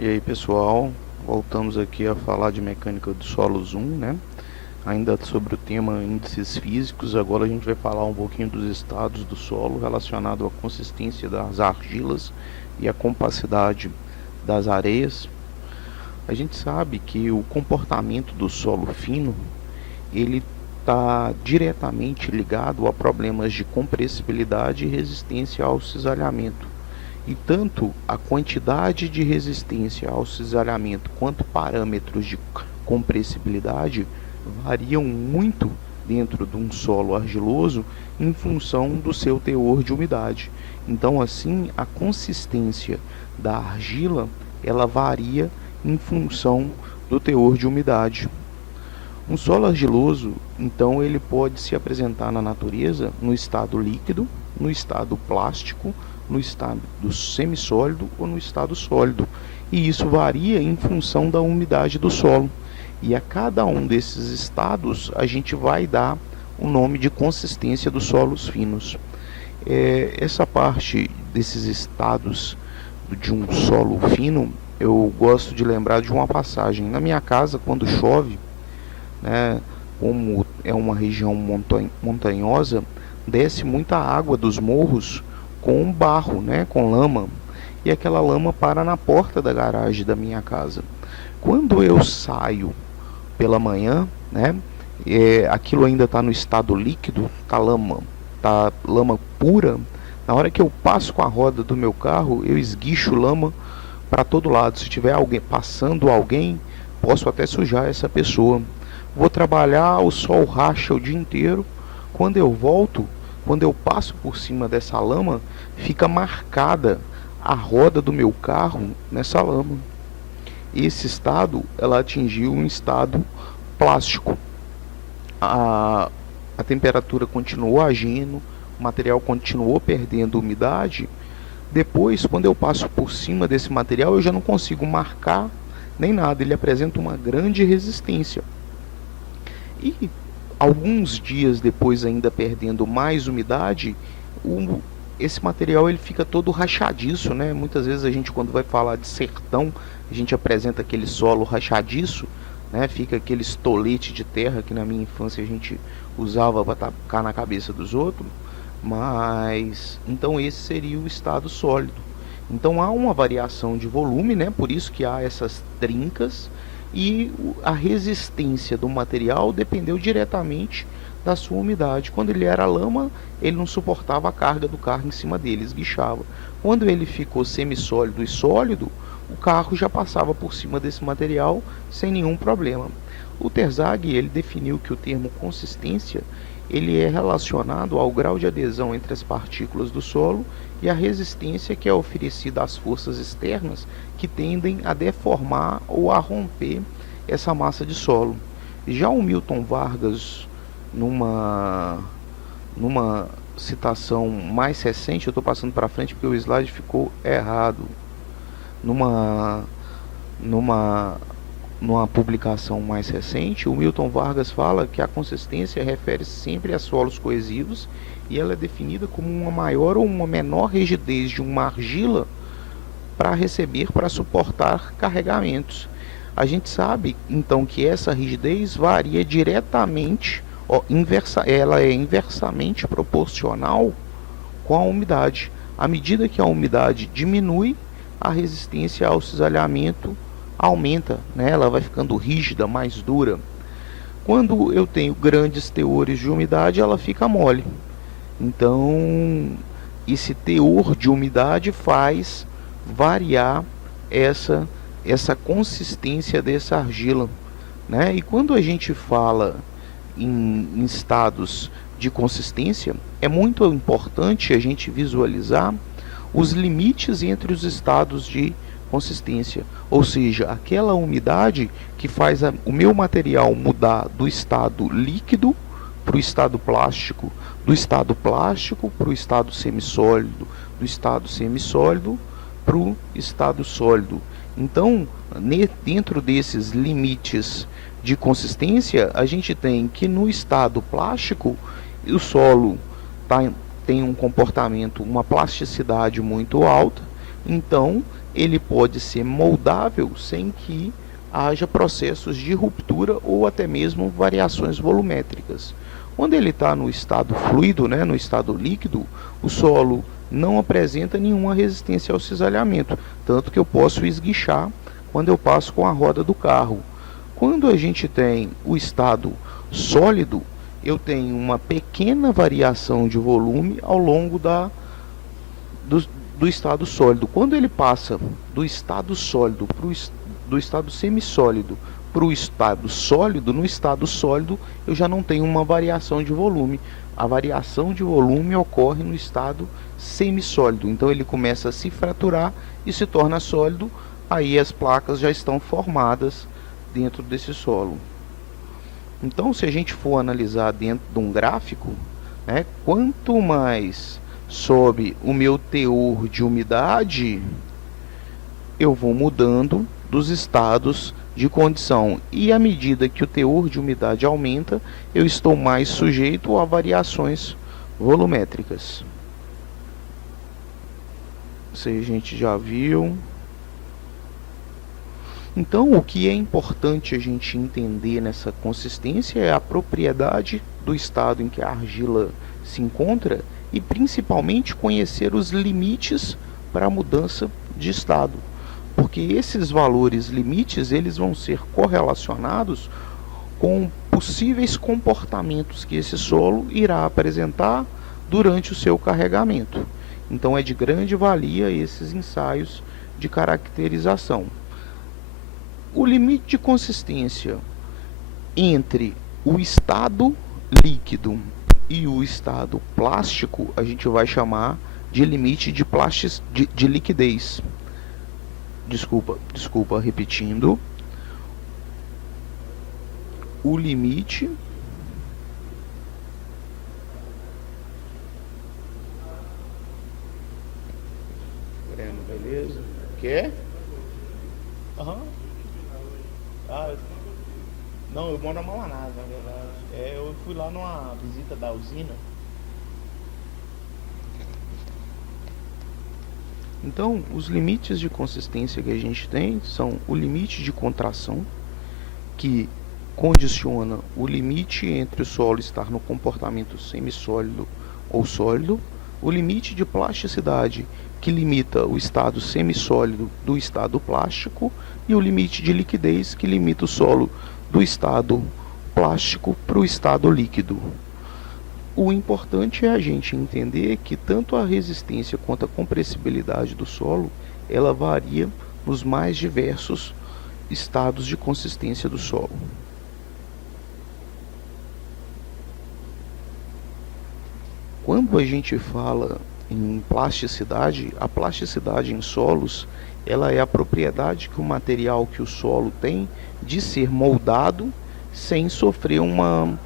E aí pessoal, voltamos aqui a falar de mecânica dos solos 1, né? Ainda sobre o tema índices físicos. Agora a gente vai falar um pouquinho dos estados do solo relacionado à consistência das argilas e à compacidade das areias. A gente sabe que o comportamento do solo fino, ele está diretamente ligado a problemas de compressibilidade e resistência ao cisalhamento. E tanto a quantidade de resistência ao cisalhamento quanto parâmetros de compressibilidade variam muito dentro de um solo argiloso em função do seu teor de umidade. Então, assim, a consistência da argila ela varia em função do teor de umidade. Um solo argiloso, então, ele pode se apresentar na natureza no estado líquido, no estado plástico, no estado semissólido ou no estado sólido. E isso varia em função da umidade do solo. E a cada um desses estados a gente vai dar o nome de consistência dos solos finos. Essa parte desses estados de um solo fino, eu gosto de lembrar de uma passagem. Na minha casa, quando chove, né, como é uma região montanhosa, desce muita água dos morros com barro, né, com lama, e aquela lama para na porta da garagem da minha casa. Quando eu saio pela manhã, né, aquilo ainda está no estado líquido, tá lama pura. Na hora que eu passo com a roda do meu carro, eu esguicho lama para todo lado. Se tiver alguém passando, posso até sujar essa pessoa. Vou trabalhar, o sol racha o dia inteiro. Quando eu volto, quando eu passo por cima dessa lama, fica marcada a roda do meu carro nessa lama. Esse estado, ela atingiu um estado plástico. A temperatura continuou agindo, o material continuou perdendo umidade. Depois, quando eu passo por cima desse material, eu já não consigo marcar nem nada. Ele apresenta uma grande resistência. E alguns dias depois, ainda perdendo mais umidade, esse material ele fica todo rachadiço, né? Muitas vezes a gente, quando vai falar de sertão, a gente apresenta aquele solo rachadiço, né? Fica aquele estolete de terra que na minha infância a gente usava para tacar na cabeça dos outros. Mas então esse seria o estado sólido. Então há uma variação de volume, né? Por isso que há essas trincas, e a resistência do material dependeu diretamente da sua umidade. Quando ele era lama, ele não suportava a carga do carro em cima dele, esguichava. Quando ele ficou semissólido e sólido, o carro já passava por cima desse material sem nenhum problema. O Terzaghi ele definiu que o termo consistência ele é relacionado ao grau de adesão entre as partículas do solo e a resistência que é oferecida às forças externas que tendem a deformar ou a romper essa massa de solo. Já o Milton Vargas, numa citação mais recente, eu estou passando para frente porque o slide ficou errado, numa publicação mais recente, o Milton Vargas fala que a consistência refere-se sempre a solos coesivos e ela é definida como uma maior ou uma menor rigidez de uma argila para suportar carregamentos. A gente sabe então que essa rigidez varia diretamente, ela é inversamente proporcional com a umidade. À medida que a umidade diminui, a resistência ao cisalhamento aumenta, né? Ela vai ficando rígida, mais dura. Quando eu tenho grandes teores de umidade, ela fica mole. Então, esse teor de umidade faz variar essa consistência dessa argila, né? E quando a gente fala em estados de consistência, é muito importante a gente visualizar os limites entre os estados de consistência, ou seja, aquela umidade que faz o meu material mudar do estado líquido para o estado plástico, do estado plástico para o estado semissólido, do estado semissólido para o estado sólido. Então, dentro desses limites de consistência, a gente tem que no estado plástico, o solo tem um comportamento, uma plasticidade muito alta, então ele pode ser moldável sem que haja processos de ruptura ou até mesmo variações volumétricas. Quando ele está no estado fluido, né, no estado líquido, o solo não apresenta nenhuma resistência ao cisalhamento, tanto que eu posso esguichar quando eu passo com a roda do carro. Quando a gente tem o estado sólido, eu tenho uma pequena variação de volume ao longo do estado sólido. Quando ele passa do estado sólido do estado semissólido para o estado sólido, no estado sólido eu já não tenho uma variação de volume. A variação de volume ocorre no estado semissólido. Então ele começa a se fraturar e se torna sólido. Aí as placas já estão formadas dentro desse solo. Então, se a gente for analisar dentro de um gráfico, né, quanto mais sobe o meu teor de umidade, eu vou mudando dos estados de condição. E à medida que o teor de umidade aumenta, eu estou mais sujeito a variações volumétricas. Isso aí a gente já viu. Então, o que é importante a gente entender nessa consistência é a propriedade do estado em que a argila se encontra e principalmente conhecer os limites para a mudança de estado, porque esses valores limites eles vão ser correlacionados com possíveis comportamentos que esse solo irá apresentar durante o seu carregamento. Então é de grande valia esses ensaios de caracterização. O limite de consistência entre o estado líquido e o estado plástico a gente vai chamar de limite de liquidez. Desculpa, repetindo. O limite beleza? Quer? Aham. Não, eu moro na Mauanás, na verdade. Eu fui lá numa visita da usina. Então, os limites de consistência que a gente tem são o limite de contração, que condiciona o limite entre o solo estar no comportamento semissólido ou sólido, o limite de plasticidade, que limita o estado semissólido do estado plástico, e o limite de liquidez, que limita o solo do estado plástico para o estado líquido. O importante é a gente entender que tanto a resistência quanto a compressibilidade do solo, ela varia nos mais diversos estados de consistência do solo. Quando a gente fala em plasticidade, a plasticidade em solos, ela é a propriedade que o material que o solo tem de ser moldado sem sofrer uma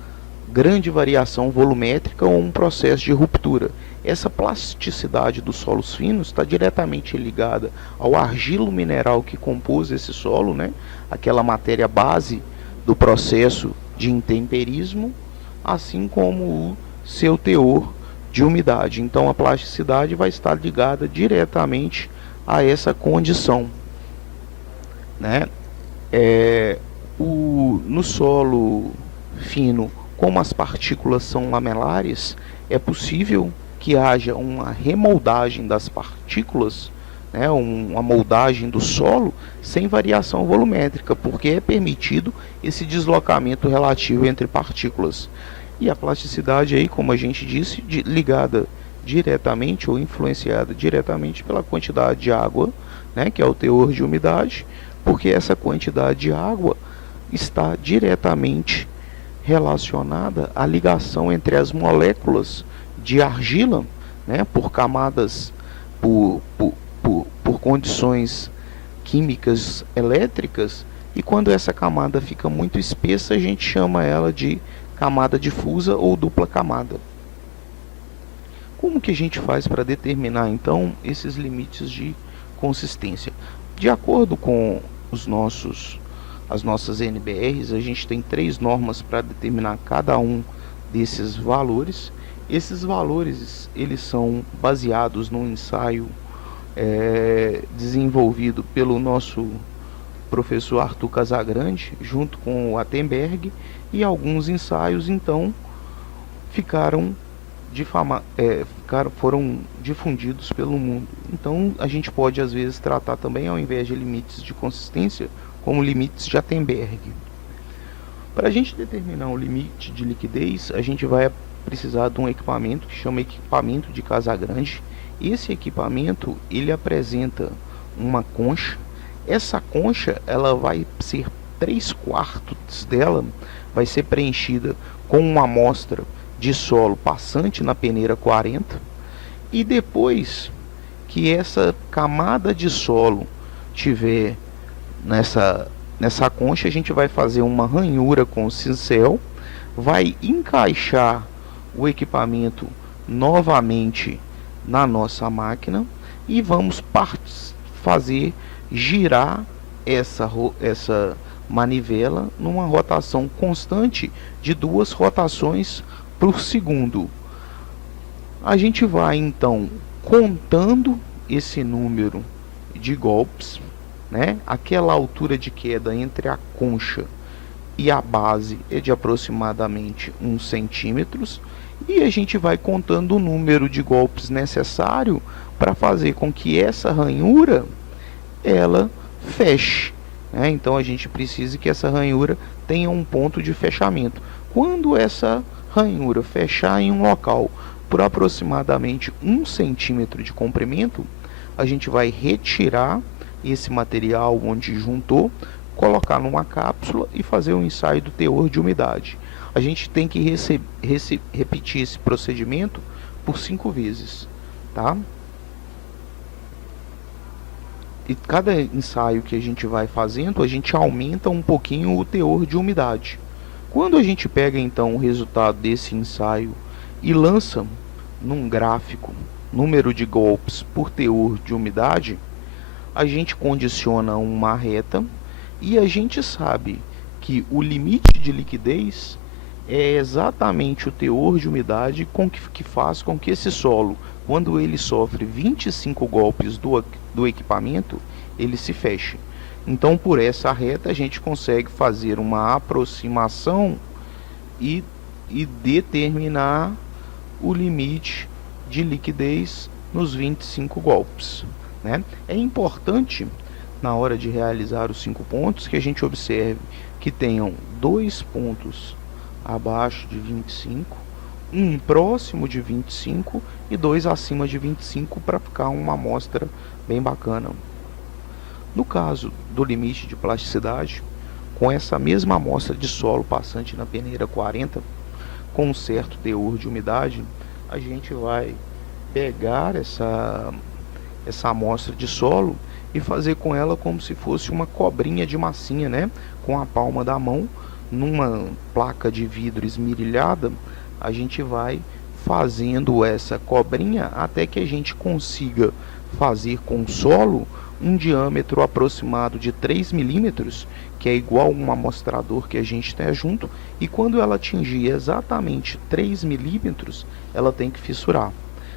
grande variação volumétrica ou um processo de ruptura. Essa plasticidade dos solos finos está diretamente ligada ao argilo mineral que compôs esse solo, né? Aquela matéria base do processo de intemperismo, assim como o seu teor de umidade. Então a plasticidade vai estar ligada diretamente a essa condição, né? No solo fino, como as partículas são lamelares, é possível que haja uma remoldagem das partículas, né, uma moldagem do solo sem variação volumétrica, porque é permitido esse deslocamento relativo entre partículas. E a plasticidade aí, como a gente disse, ligada diretamente ou influenciada diretamente pela quantidade de água, né, que é o teor de umidade, porque essa quantidade de água está diretamente relacionada à ligação entre as moléculas de argila, né, por camadas, por condições químicas elétricas, e quando essa camada fica muito espessa, a gente chama ela de camada difusa ou dupla camada. Como que a gente faz para determinar então esses limites de consistência? De acordo com as nossas NBRs, a gente tem 3 normas para determinar cada um desses valores. Esses valores eles são baseados num ensaio desenvolvido pelo nosso professor Arthur Casagrande, junto com o Attenberg, e alguns ensaios então foram difundidos pelo mundo. Então a gente pode às vezes tratar também, ao invés de limites de consistência, como limites de Attenberg. Para a gente determinar o limite de liquidez, a gente vai precisar de um equipamento que chama equipamento de Casagrande. Esse equipamento ele apresenta uma concha. Essa concha ela vai ser 3/4 dela vai ser preenchida com uma amostra de solo passante na peneira 40, e depois que essa camada de solo tiver nessa concha, a gente vai fazer uma ranhura com o cincel, vai encaixar o equipamento novamente na nossa máquina e vamos fazer girar essa manivela numa rotação constante de 2 rotações por segundo. A gente vai então contando esse número de golpes, né? Aquela altura de queda entre a concha e a base é de aproximadamente 1 centímetros, e a gente vai contando o número de golpes necessário para fazer com que essa ranhura ela feche, né? Então a gente precisa que essa ranhura tenha um ponto de fechamento. Quando essa ranhura fechar em um local por aproximadamente 1 centímetro de comprimento, a gente vai retirar esse material onde juntou, colocar numa cápsula e fazer um ensaio do teor de umidade. A gente tem que repetir esse procedimento por 5 vezes, tá? E cada ensaio que a gente vai fazendo, a gente aumenta um pouquinho o teor de umidade. Quando a gente pega então o resultado desse ensaio e lança num gráfico número de golpes por teor de umidade, a gente condiciona uma reta e a gente sabe que o limite de liquidez é exatamente o teor de umidade que faz com que esse solo, quando ele sofre 25 golpes do equipamento, ele se feche. Então, por essa reta, a gente consegue fazer uma aproximação e determinar o limite de liquidez nos 25 golpes, né? É importante, na hora de realizar os 5 pontos, que a gente observe que tenham 2 pontos abaixo de 25, um próximo de 25 e 2 acima de 25, para ficar uma amostra bem bacana. No caso do limite de plasticidade, com essa mesma amostra de solo passante na peneira 40, com um certo teor de umidade, a gente vai pegar essa amostra de solo e fazer com ela como se fosse uma cobrinha de massinha, né? Com a palma da mão, numa placa de vidro esmerilhada, a gente vai fazendo essa cobrinha até que a gente consiga fazer com o solo um diâmetro aproximado de 3 milímetros, que é igual a um amostrador que a gente tem junto, e quando ela atingir exatamente 3 milímetros, ela tem que fissurar.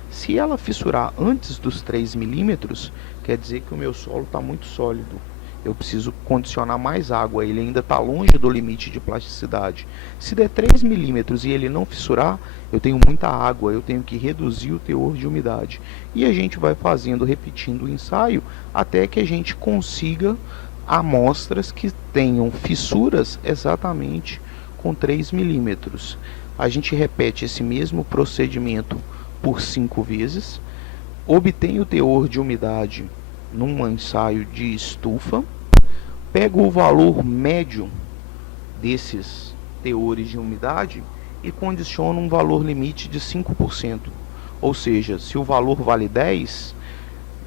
Se ela fissurar antes dos 3 milímetros, quer dizer que o meu solo está muito sólido. Eu preciso condicionar mais água, ele ainda está longe do limite de plasticidade. Se der 3 milímetros e ele não fissurar, eu tenho muita água, eu tenho que reduzir o teor de umidade. E a gente vai fazendo, repetindo o ensaio, até que a gente consiga amostras que tenham fissuras exatamente com 3 milímetros. A gente repete esse mesmo procedimento por 5 vezes, obtém o teor de umidade num ensaio de estufa, pega o valor médio desses teores de umidade e condiciona um valor limite de 5%. Ou seja, se o valor vale 10,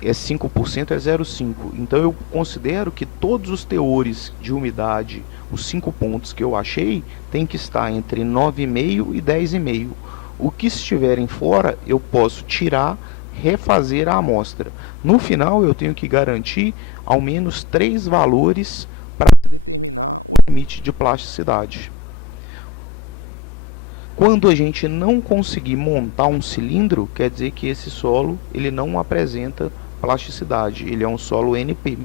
5% é 0,5. Então eu considero que todos os teores de umidade, os 5 pontos que eu achei, tem que estar entre 9,5 e 10,5. O que estiverem fora, eu posso tirar, refazer a amostra. No final, eu tenho que garantir ao menos 3 valores para o limite de plasticidade. Quando a gente não conseguir montar um cilindro, quer dizer que esse solo ele não apresenta plasticidade, ele é um solo NP.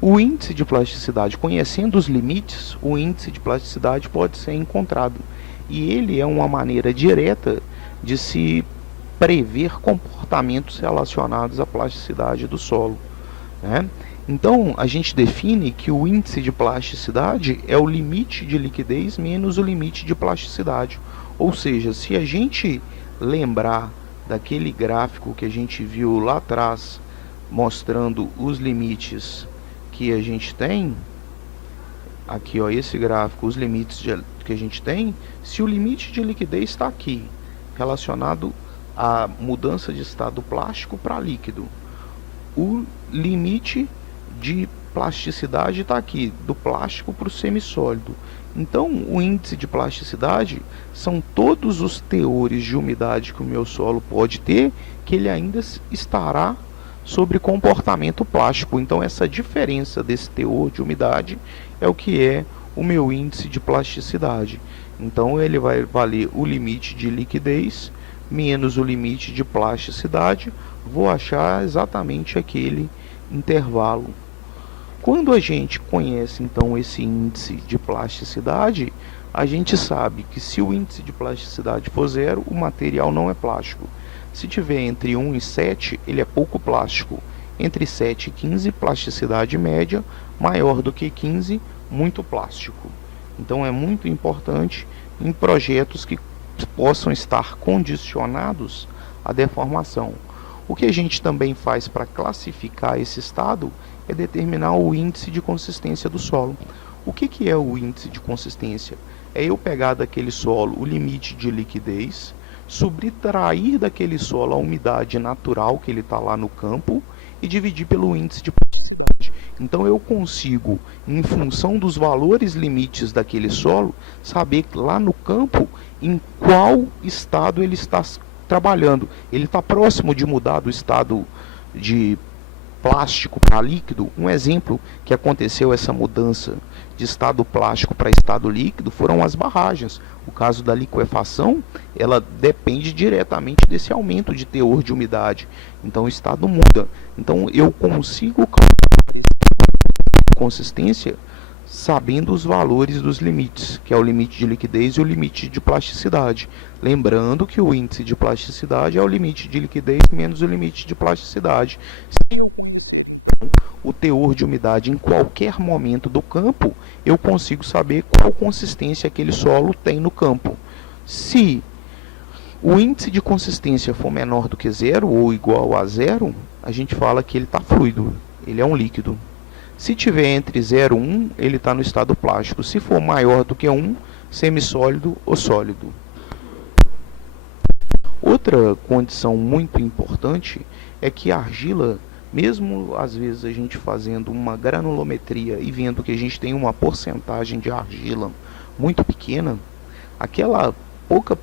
O índice de plasticidade, conhecendo os limites, o índice de plasticidade pode ser encontrado. E ele é uma maneira direta de se prever comportamentos relacionados à plasticidade do solo, né? Então, a gente define que o índice de plasticidade é o limite de liquidez menos o limite de plasticidade. Ou seja, se a gente lembrar daquele gráfico que a gente viu lá atrás, mostrando os limites que a gente tem, aqui ó, esse gráfico, os limites que a gente tem, se o limite de liquidez está aqui, relacionado à mudança de estado plástico para líquido, o limite de plasticidade está aqui, do plástico para o semissólido. Então, o índice de plasticidade são todos os teores de umidade que o meu solo pode ter, que ele ainda estará sobre comportamento plástico. Então, essa diferença desse teor de umidade é o que é o meu índice de plasticidade. Então, ele vai valer o limite de liquidez menos o limite de plasticidade. Vou achar exatamente aquele intervalo. Quando a gente conhece então esse índice de plasticidade, a gente sabe que se o índice de plasticidade for 0, o material não é plástico. Se tiver entre 1 e 7, ele é pouco plástico. Entre 7 e 15, plasticidade média, maior do que 15, muito plástico. Então é muito importante em projetos que possam estar condicionados à deformação. O que a gente também faz para classificar esse estado é determinar o índice de consistência do solo. O que é o índice de consistência? É eu pegar daquele solo o limite de liquidez, subtrair daquele solo a umidade natural que ele está lá no campo e dividir pelo índice de consistência. Então eu consigo, em função dos valores limites daquele solo, saber lá no campo em qual estado ele está trabalhando. Ele está próximo de mudar do estado de plástico para líquido. Um exemplo que aconteceu essa mudança de estado plástico para estado líquido foram as barragens. O caso da liquefação, ela depende diretamente desse aumento de teor de umidade. Então o estado muda. Então eu consigo calcular a consistência sabendo os valores dos limites, que é o limite de liquidez e o limite de plasticidade. Lembrando que o índice de plasticidade é o limite de liquidez menos o limite de plasticidade. Se o teor de umidade em qualquer momento do campo, eu consigo saber qual consistência aquele solo tem no campo. Se o índice de consistência for menor do que 0 ou igual a 0, a gente fala que ele está fluido, ele é um líquido. Se tiver entre 0 e 1, ele está no estado plástico. Se for maior do que 1, semissólido ou sólido. Outra condição muito importante é que a argila, mesmo às vezes a gente fazendo uma granulometria e vendo que a gente tem uma porcentagem de argila muito pequena, aquela pouca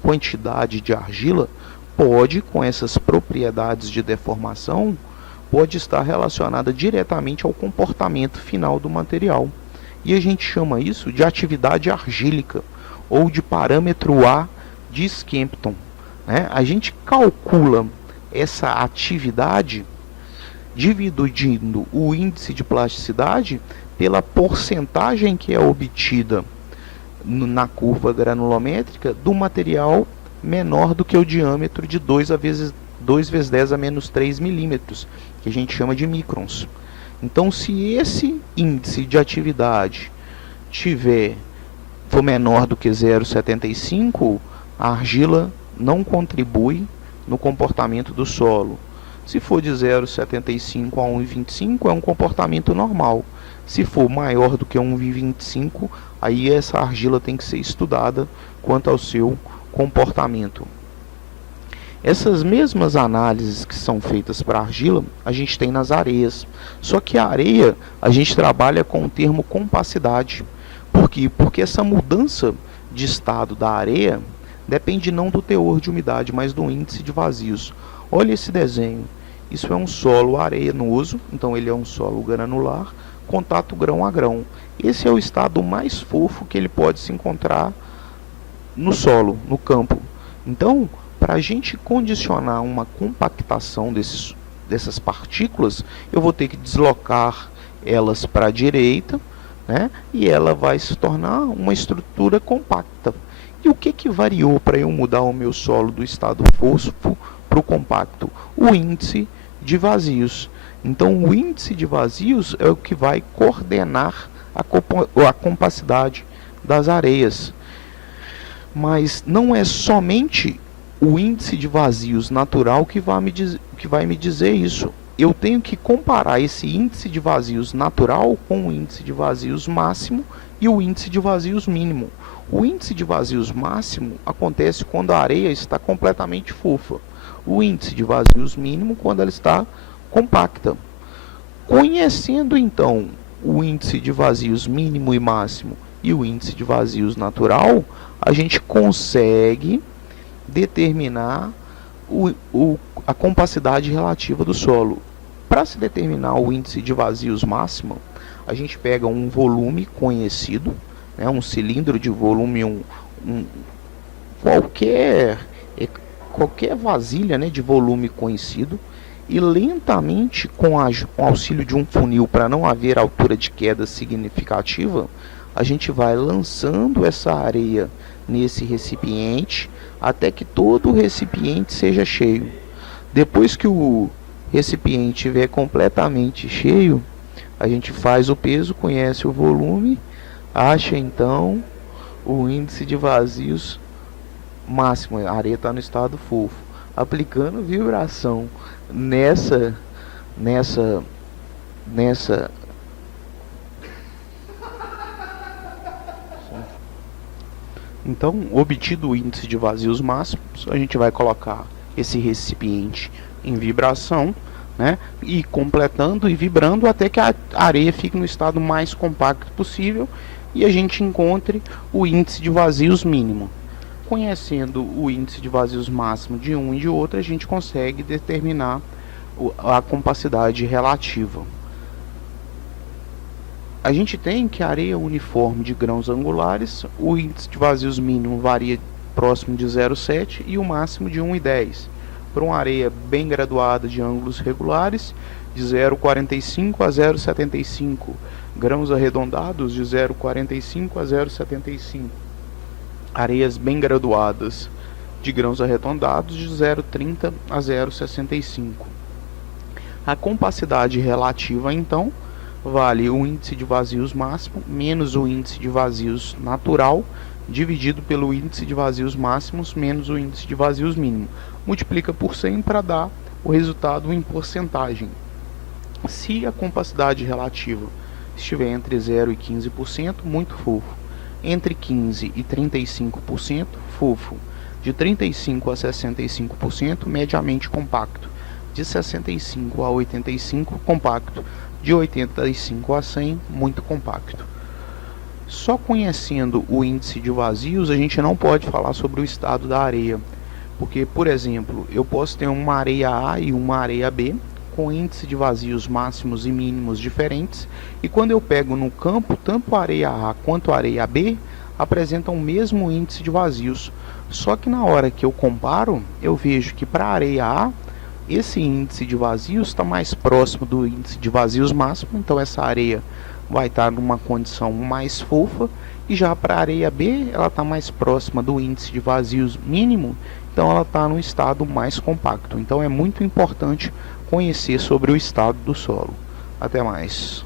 quantidade de argila pode, com essas propriedades de deformação, pode estar relacionada diretamente ao comportamento final do material. E a gente chama isso de atividade argílica, ou de parâmetro A de Skempton, né? A gente calcula essa atividade dividindo o índice de plasticidade pela porcentagem que é obtida na curva granulométrica do material menor do que o diâmetro de 2 vezes 10 a menos 3 milímetros, que a gente chama de microns. Então, se esse índice de atividade for menor do que 0,75, a argila não contribui no comportamento do solo. Se for de 0,75 a 1,25, é um comportamento normal. Se for maior do que 1,25, aí essa argila tem que ser estudada quanto ao seu comportamento. Essas mesmas análises que são feitas para a argila, a gente tem nas areias. Só que a areia, a gente trabalha com o termo compacidade. Por quê? Porque essa mudança de estado da areia depende não do teor de umidade, mas do índice de vazios. Olha esse desenho. Isso é um solo arenoso, então ele é um solo granular, contato grão a grão. Esse é o estado mais fofo que ele pode se encontrar no solo, no campo. Então, Para a gente condicionar uma compactação dessas partículas, eu vou ter que deslocar elas para a direita, né? E ela vai se tornar uma estrutura compacta. E o que variou para eu mudar o meu solo do estado fosfo para o compacto? O índice de vazios. Então, o índice de vazios é o que vai coordenar a compacidade das areias. Mas não é somente o índice de vazios natural que vai me dizer isso. Eu tenho que comparar esse índice de vazios natural com o índice de vazios máximo e o índice de vazios mínimo. O índice de vazios máximo acontece quando a areia está completamente fofa. O índice de vazios mínimo quando ela está compacta. Conhecendo então o índice de vazios mínimo e máximo e o índice de vazios natural, a gente consegue determinar a compacidade relativa do solo. Para se determinar o índice de vazios máximo, a gente pega um volume conhecido, né, um cilindro de volume, qualquer vasilha, né, de volume conhecido, e lentamente, com o auxílio de um funil para não haver altura de queda significativa, a gente vai lançando essa areia nesse recipiente até que todo o recipiente seja cheio. Depois que o recipiente estiver completamente cheio, a gente faz o peso, conhece o volume, acha então o índice de vazios máximo. A areia está no estado fofo. Aplicando vibração nessa Então, obtido o índice de vazios máximos, a gente vai colocar esse recipiente em vibração, né, e completando e vibrando até que a areia fique no estado mais compacto possível e a gente encontre o índice de vazios mínimo. Conhecendo o índice de vazios máximo de um e de outro, a gente consegue determinar a compacidade relativa. A gente tem que a areia uniforme de grãos angulares, o índice de vazios mínimo varia próximo de 0,7 e o máximo de 1,10. Para uma areia bem graduada de ângulos regulares, de 0,45 a 0,75. Grãos arredondados, de 0,45 a 0,75. Areias bem graduadas de grãos arredondados, de 0,30 a 0,65. A compacidade relativa, então, vale o índice de vazios máximo menos o índice de vazios natural dividido pelo índice de vazios máximos menos o índice de vazios mínimo. Multiplica por 100 para dar o resultado em porcentagem. Se a compacidade relativa estiver entre 0 e 15%, muito fofo. Entre 15% e 35%, fofo. De 35% a 65%, mediamente compacto. De 65% a 85%, compacto. De 85 a 100, muito compacto. Só conhecendo o índice de vazios, a gente não pode falar sobre o estado da areia. Porque, por exemplo, eu posso ter uma areia A e uma areia B, com índice de vazios máximos e mínimos diferentes, e quando eu pego no campo, tanto a areia A quanto a areia B apresentam o mesmo índice de vazios. Só que na hora que eu comparo, eu vejo que para a areia A, esse índice de vazios está mais próximo do índice de vazios máximo, então essa areia vai estar numa condição mais fofa, e já para a areia B ela está mais próxima do índice de vazios mínimo, então ela está no estado mais compacto. Então é muito importante conhecer sobre o estado do solo. Até mais.